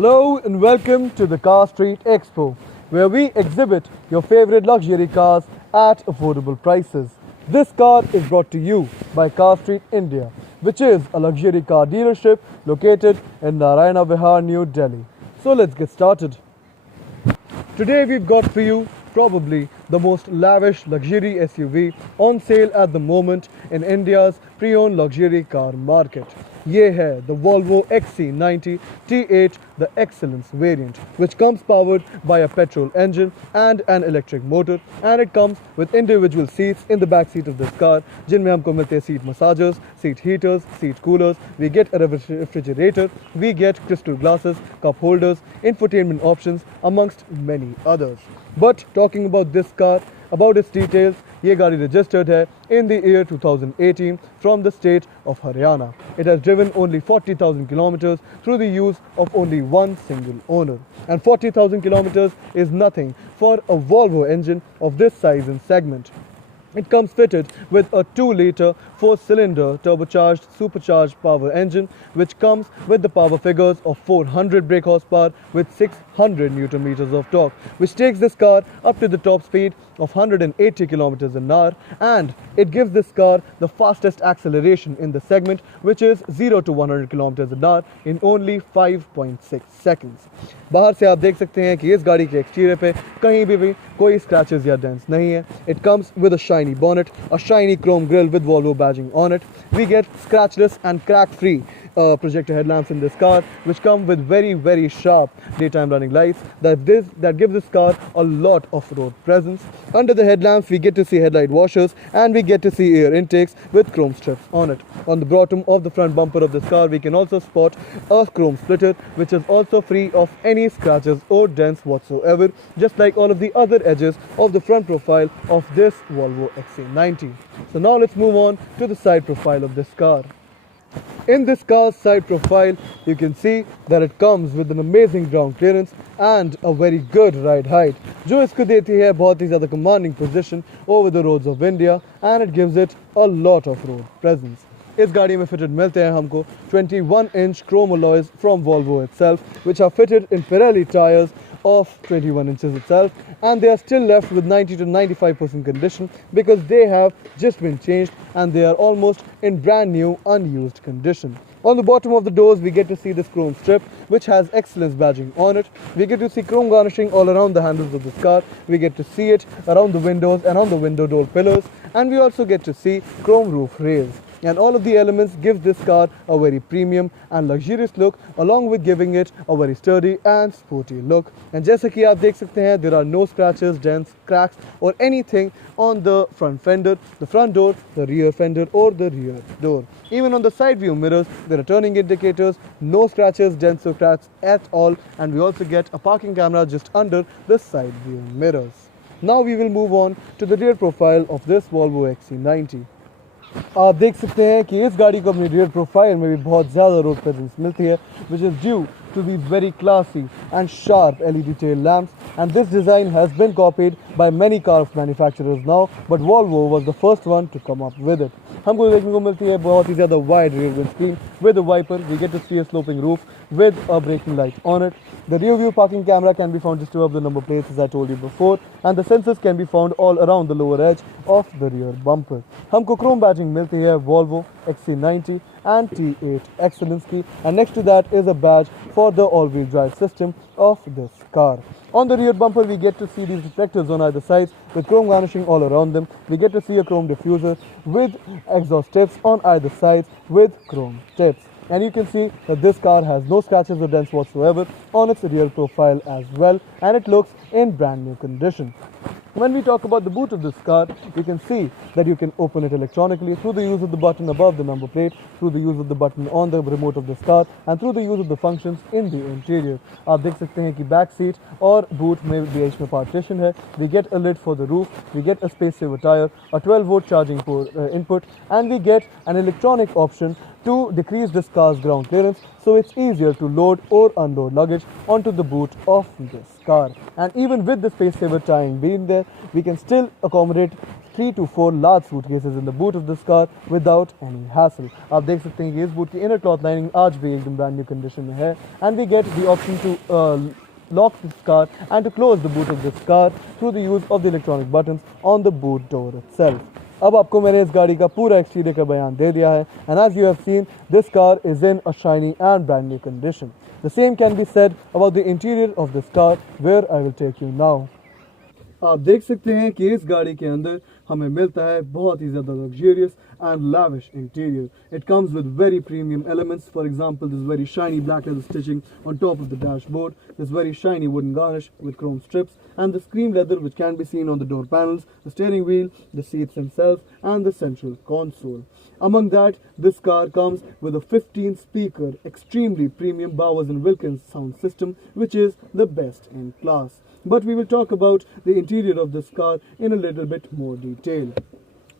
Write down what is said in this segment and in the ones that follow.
Hello and welcome to the Car Street Expo, where we exhibit your favorite luxury cars at affordable prices. This car is brought to you by Car Street India, which is a luxury car dealership located in Naraina Vihar, New Delhi. So let's get started. Today we've got for you probably the most lavish luxury SUV on sale at the moment in India's pre-owned luxury car market. ये है the Volvo XC90 T8, the Excellence variant, which comes powered by a petrol engine and an electric motor, and it comes with individual seats in the back seat of this car, जिनमें हमको मिलते हैं seat massagers, seat heaters, seat coolers, we get a refrigerator, we get crystal glasses, cup holders, infotainment options, amongst many others. But talking about this car, about its details, ये गाड़ी registered है in the year 2018 from the state of Haryana. It has driven only 40,000 kilometers through the use of only one single owner. And 40,000 kilometers is nothing for a Volvo engine of this size and segment. It comes fitted with a 2-liter 4-cylinder turbocharged supercharged power engine, which comes with the power figures of 400 brake horsepower with 600 Newton meters of torque, which takes this car up to the top speed of 180 kilometers an hour, and it gives this car the fastest acceleration in the segment, which is 0 to 100 kilometers an hour in only 5.6 seconds. बाहर से आप देख सकते हैं कि इस गाड़ी के एक्सटीरियर पे कहीं भी कोई स्क्रैचेस या डेंट्स नहीं है. It comes with a shiny bonnet, a shiny chrome grille with Volvo badging on it. We get scratchless and crack-free projector headlamps in this car, which come with very sharp daytime running lights that gives this car a lot of road presence. Under the headlamps we get to see headlight washers, and we get to see air intakes with chrome strips on it. On the bottom of the front bumper of this car we can also spot a chrome splitter, which is also free of any scratches or dents whatsoever, just like all of the other edges of the front profile of this Volvo XC90. So now let's move on to the side profile of this car. In this car's side profile, you can see that it comes with an amazing ground clearance and a very good ride height, जो इसको देती है बहुत ही ज़्यादा commanding position over the roads of India, and it gives it a lot of road presence. इस गाड़ी में fitted मिलते हैं हमको 21-inch chrome alloys from Volvo itself, which are fitted in Pirelli tires of 21 inches itself, and they are still left with 90 to 95% condition because they have just been changed and they are almost in brand new unused condition. On the bottom of the doors we get to see this chrome strip, which has Excellence badging on it. We get to see chrome garnishing all around the handles of this car. We get to see it around the windows and on the window door pillars, and we also get to see chrome roof rails. And all of the elements give this car a very premium and luxurious look, along with giving it a very sturdy and sporty look. And जैसा कि आप देख सकते हैं, there are no scratches, dents, cracks or anything on the front fender, the front door, the rear fender or the rear door. Even on the side view mirrors, there are turning indicators, no scratches, dents or cracks at all, and we also get a parking camera just under the side view mirrors. Now we will move on to the rear profile of this Volvo XC90. आप देख सकते हैं कि इस गाड़ी को अपनी rear profile में भी बहुत ज़्यादा रोड प्रेजेंस मिलती है, which is due to these very classy and sharp LED tail lamps, and this design has been copied by many car manufacturers now, but Volvo was the first one to come up with it. हमको देखने को मिलती है बहुत ही ज़्यादा wide rear windscreen with a wiper. We get to see a sloping roof with a braking light on it. The rear view parking camera can be found just above the number plates, as I told you before, and the sensors can be found all around the lower edge of the rear bumper. हमको chrome badging मिलती है Volvo XC90 and T8 Excellence की, and next to that is a badge for the all-wheel drive system of this car. On the rear bumper we get to see these reflectors on either sides with chrome garnishing all around them. We get to see a chrome diffuser with exhaust tips on either sides with chrome tips. And you can see that this car has no scratches or dents whatsoever on its rear profile as well, and it looks in brand new condition. When we talk about the boot of this car, you can see that you can open it electronically through the use of the button above the number plate, through the use of the button on the remote of this car, and through the use of the functions in the interior. आप देख सकते हैं कि back seat और boot में बीच में partition है. We get a lid for the roof, we get a space saver tire, a 12-volt charging port, input, and we get an electronic option to decrease this car's ground clearance, so it's easier to load or unload luggage onto the boot of this car. And even with the space saver tying being there, we can still accommodate 3 to 4 large suitcases in the boot of this car without any hassle. आप देख सकते हैं कि इस boot की inner cloth lining आज भी एकदम brand new condition में है, and we get the option to lock this car and to close the boot of this car through the use of the electronic buttons on the boot door itself. अब आपको मैंने इस गाड़ी का पूरा exterior का बयान दे दिया है, and as you have seen, this car is in a shiny and brand new condition. The same can be said about the interior of this car, where I will take you now. आप देख सकते हैं कि इस गाड़ी के अंदर हमें मिलता है बहुत ही ज़्यादा luxurious and lavish interior. It comes with very premium elements. For example, this very shiny black leather stitching on top of the dashboard, this very shiny wooden garnish with chrome strips, and this cream leather which can be seen on the door panels, the steering wheel, the seats themselves, and the central console. Among that, this car comes with a 15-speaker, extremely premium Bowers & Wilkins sound system, which is the best in class. But we will talk about the interior of this car in a little bit more detail.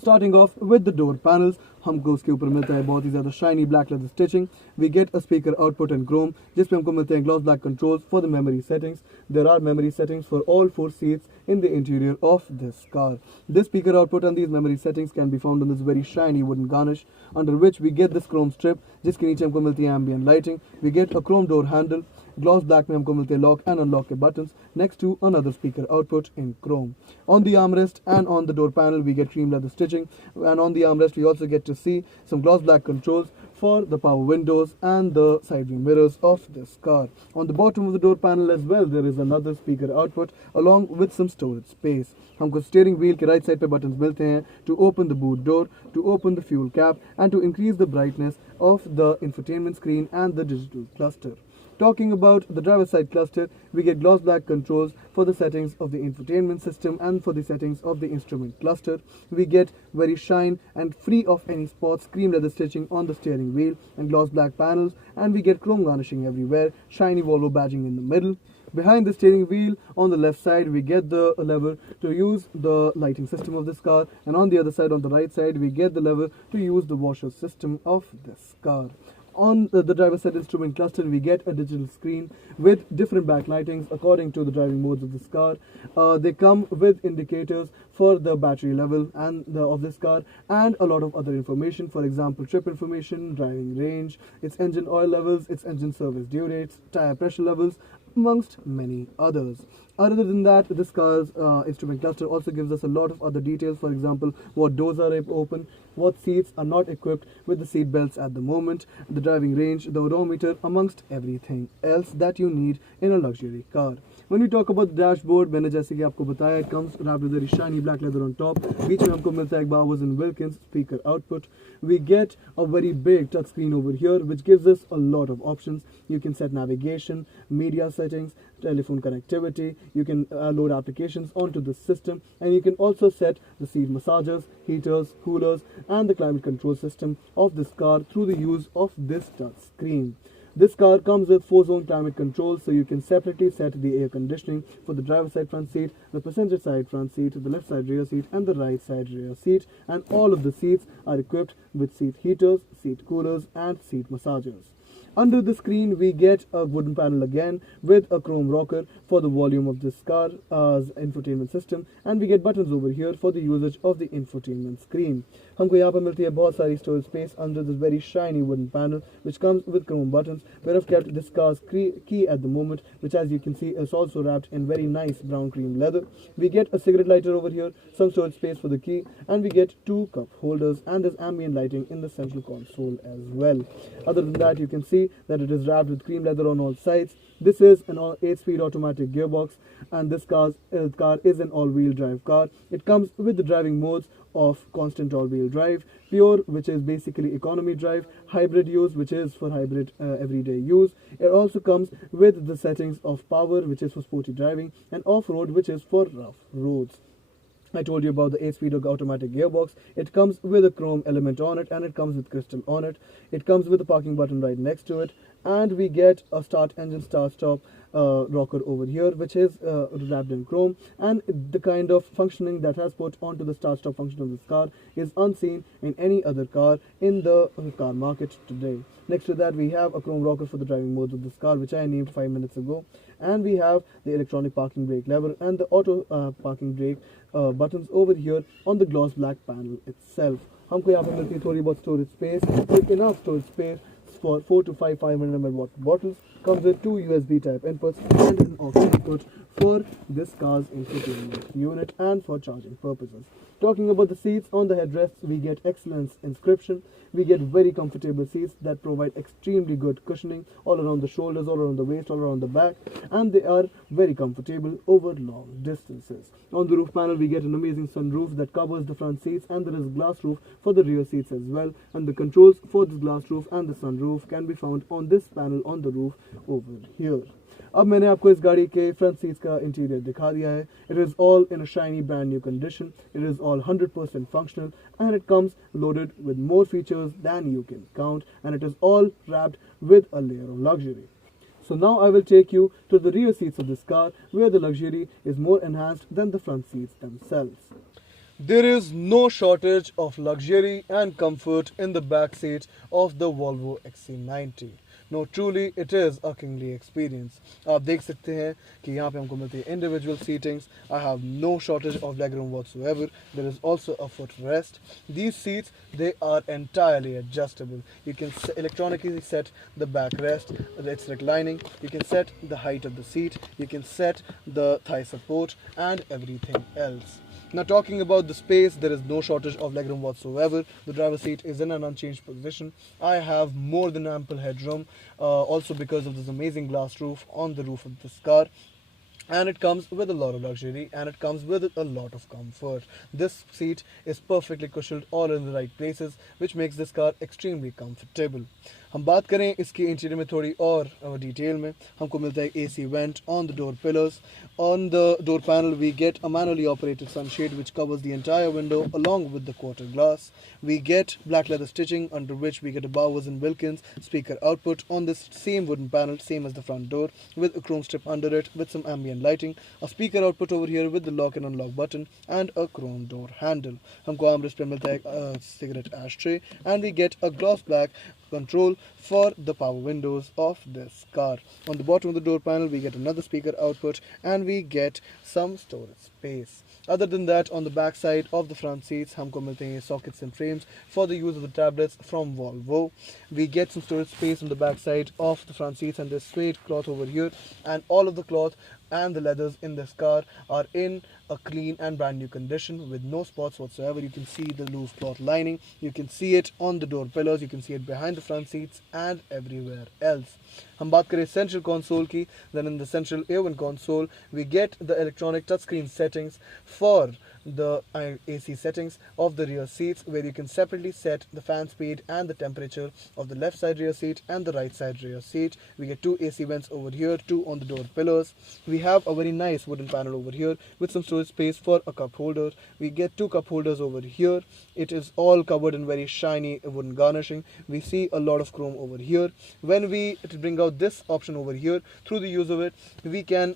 Starting off with the door panels, हमको उसके ऊपर मिलता है बहुत ही ज़्यादा shiny black leather stitching. We get a speaker output in chrome, जिसपे हमको मिलते हैं gloss black controls for the memory settings. There are memory settings for all 4 seats in the interior of this car. This speaker output and these memory settings can be found on this very shiny wooden garnish, under which we get this chrome strip, जिसके नीचे हमको मिलती है ambient lighting. We get a chrome door handle. Gloss black में हमको मिलते हैं lock and unlock के buttons next to another speaker output in chrome. On the armrest and on the door panel we get cream leather stitching, and on the armrest we also get to see some gloss black controls for the power windows and the side view mirrors of this car. On the bottom of the door panel as well there is another speaker output along with some storage space. हमको steering wheel के right side पे buttons मिलते हैं to open the boot door, to open the fuel cap, and to increase the brightness of the infotainment screen and the digital cluster. Talking about the driver's side cluster, we get gloss black controls for the settings of the infotainment system and for the settings of the instrument cluster. We get very shine and free of any spots cream leather stitching on the steering wheel and gloss black panels, and we get chrome garnishing everywhere, shiny Volvo badging in the middle. Behind the steering wheel on the left side we get the lever to use the lighting system of this car, and on the other side, on the right side, we get the lever to use the washer system of this car. On the driver's side instrument cluster we get a digital screen with different backlightings according to the driving modes of this car. They come with indicators for the battery level and of this car, and a lot of other information, for example trip information, driving range, its engine oil levels, its engine service due dates, tire pressure levels, amongst many others. Other than that, this car's instrument cluster also gives us a lot of other details. For example, what doors are open, what seats are not equipped with the seat belts at the moment, the driving range, the odometer, amongst everything else that you need in a luxury car. When we talk about the dashboard, मैंने जैसे कि आपको बताया, it comes wrapped with very shiny black leather on top. बीच में हमको मिलता है एक Bowers & Wilkins speaker output. We get a very big touch screen over here, which gives us a lot of options. You can set navigation, media settings, telephone connectivity. You can load applications onto the system, and you can also set the seat massagers, heaters, coolers, and the climate control system of this car through the use of this touch screen. This car comes with 4-zone climate control, so you can separately set the air conditioning for the driver's side front seat, the passenger side front seat, the left side rear seat, and the right side rear seat. And all of the seats are equipped with seat heaters, seat coolers, and seat massagers. Under the screen we get a wooden panel again with a chrome rocker for the volume of this car's infotainment system, and we get buttons over here for the usage of the infotainment screen. हमको यहाँ पर मिलती है बहुत सारी storage space under this very shiny wooden panel which comes with chrome buttons, where I've kept this car's key at the moment, which as you can see is also wrapped in very nice brown cream leather. We get a cigarette lighter over here, some storage space for the key, and we get 2 cup holders, and there's ambient lighting in the central console as well. Other than that, you can see that it is wrapped with cream leather on all sides. This is an 8-speed automatic gearbox, and this car is an all-wheel drive car. It comes with the driving modes of constant all-wheel drive, pure, which is basically economy drive, hybrid use, which is for hybrid everyday use. It also comes with the settings of power, which is for sporty driving, and off-road, which is for rough roads. I told you about the 8-speed automatic gearbox. It comes with a chrome element on it, and it comes with crystal on it. It comes with a parking button right next to it, and we get a start engine, start stop, rocker over here, which is wrapped in chrome, and the kind of functioning that has put onto the start-stop function of this car is unseen in any other car in the car market today. Next to that, we have a chrome rocker for the driving modes of this car, which I named 5 minutes ago, and we have the electronic parking brake lever and the auto parking brake buttons over here on the gloss black panel itself. हमको यहाँ पे मिलती है थोड़ी बहुत storage space, with enough storage space for 4 to 5 500 ml water bottles. Comes with 2 USB type inputs and an aux input for this car's infotainment unit and for charging purposes. Talking about the seats, on the headrests we get excellence inscription. We get very comfortable seats that provide extremely good cushioning all around the shoulders, all around the waist, all around the back, and they are very comfortable over long distances. On the roof panel we get an amazing sunroof that covers the front seats, and there is glass roof for the rear seats as well, and the controls for this glass roof and the sunroof can be found on this panel on the roof over here. अब मैंने आपको इस गाड़ी के front seats का interior दिखा दिया है. It is all in a shiny brand new condition. It is all 100% functional, and it comes loaded with more features than you can count, and it is all wrapped with a layer of luxury. So now I will take you to the rear seats of this car, where the luxury is more enhanced than the front seats themselves. There is no shortage of luxury and comfort in the back seat of the Volvo XC90. No, truly it is a kingly experience. आप देख सकते हैं कि यहाँ पे हमको मिलती है individual seatings. I have no shortage of legroom whatsoever. There is also a footrest. These seats, they are entirely adjustable. You can electronically set the backrest. It's reclining. You can set the height of the seat. You can set the thigh support and everything else. Now, talking about the space, there is no shortage of legroom whatsoever. The driver's seat is in an unchanged position. I have more than ample headroom, also because of this amazing glass roof on the roof of this car. And it comes with a lot of luxury, and it comes with a lot of comfort. This seat is perfectly cushioned all in the right places, which makes this car extremely comfortable. हम बात करें इसके interior में थोड़ी और detail में, हमको मिलता है AC vent on the door pillars. On the door panel we get a manually operated sunshade which covers the entire window along with the quarter glass. We get black leather stitching, under which we get a Bowers and Wilkins speaker output on this same wooden panel, same as the front door, with a chrome strip under it with some ambient lighting, a speaker output over here with the lock and unlock button, and a chrome door handle. हमको armrest पे मिलता है cigarette ashtray, and we get a gloss black control for the power windows of this car. On the bottom of the door panel we get another speaker output, and we get some storage space. Other than that, on the back side of the front seats हमको मिलते हैं sockets and frames for the use of the tablets from Volvo. We get some storage space on the back side of the front seats, and this suede cloth over here, and all of the cloth and the leathers in this car are in a clean and brand new condition with no spots whatsoever. You can see the loose cloth lining, you can see it on the door pillars, you can see it behind the front seats and everywhere else. हम बात करें central console की, then in the central A1 console we get the electronic touchscreen settings for the AC settings of the rear seats, where you can separately set the fan speed and the temperature of the left side rear seat and the right side rear seat. We get 2 AC vents over here, 2 on the door pillars. We have a very nice wooden panel over here with some storage space for a cup holder. We get 2 cup holders over here. It is all covered in very shiny wooden garnishing. We see a lot of chrome over here. When we bring out this option over here, through the use of it, we can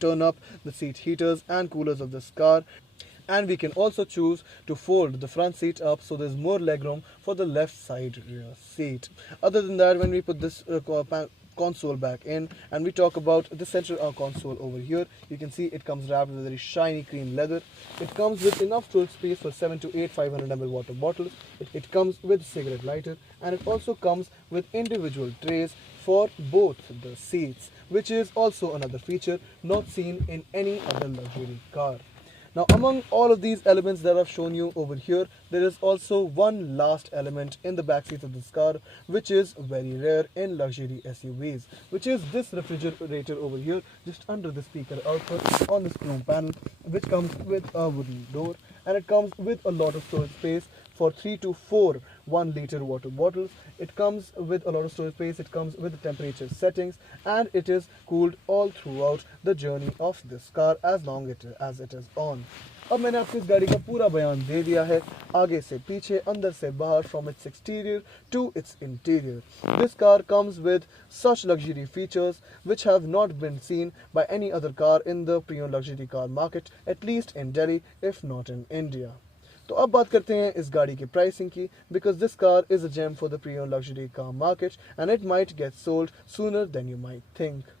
turn up the seat heaters and coolers of this car. And we can also choose to fold the front seat up so there's more legroom for the left side rear seat. Other than that, when we put this console back in and we talk about the central console over here, you can see it comes wrapped with very shiny cream leather. It comes with enough storage space for 7 to 8 500 ml water bottles. It comes with cigarette lighter, and it also comes with individual trays for both the seats, which is also another feature not seen in any other luxury car. Now, among all of these elements that I've shown you over here, there is also one last element in the back seat of this car, which is very rare in luxury SUVs, which is this refrigerator over here, just under the speaker output on this chrome panel, which comes with a wooden door, and it comes with a lot of storage space for 3 to 4 1-liter water bottles. It comes with a lot of storage space, it comes with the temperature settings, and it is cooled all throughout the journey of this car as long as it is on. अब मैंने आपको इस गाड़ी का पूरा बयान दे दिया है, आगे से पीछे, अंदर से बाहर, from its exterior to its interior. This car comes with such luxury features which have not been seen by any other car in the pre-owned luxury car market, at least in Delhi, if not in India. तो अब बात करते हैं इस गाड़ी की pricing की, because this car is a gem for the pre-owned luxury car market and it might get sold sooner than you might think.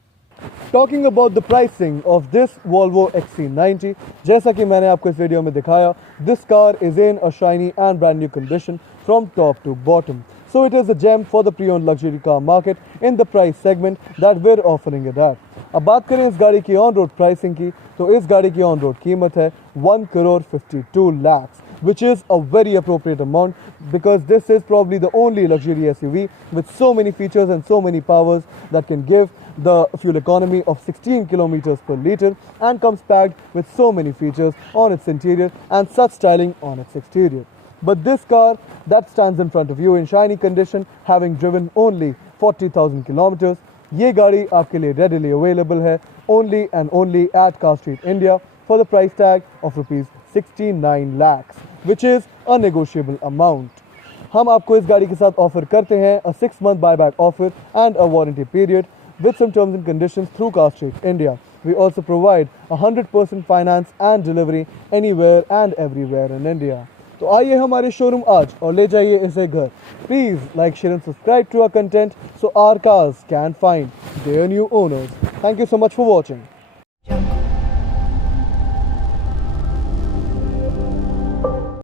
Talking about the pricing of this Volvo XC90, जैसा कि मैंने आपको इस video में दिखाया, this car is in a shiny and brand new condition from top to bottom. So it is a gem for the pre-owned luxury car market in the price segment that we're offering it at. अब बात करें इस गाड़ी की on road pricing की, तो इस गाड़ी की ऑन रोड कीमत है 1,52 lakhs, which is a very appropriate amount because this is probably the only luxury SUV with so many features and so many powers that can give the fuel economy of 16 kilometers per liter and comes packed with so many features on its interior and such styling on its exterior. But this car that stands in front of you in shiny condition, having driven only 40,000 kilometers, ये गाड़ी आपके लिए readily available है only and only at Car Street India for the price tag of rupees 69 lakhs, which is a negotiable amount. हम आपको इस गाड़ी के साथ ऑफर करते हैं a 6-month buyback offer and a warranty period with some terms and conditions through Car Street India. We also provide 100% finance and delivery anywhere and everywhere in India. तो आइए हमारे शोरूम आज और ले जाइए इसे घर. Please like, share and subscribe to our content so our cars can find their new owners. Thank you so much for watching.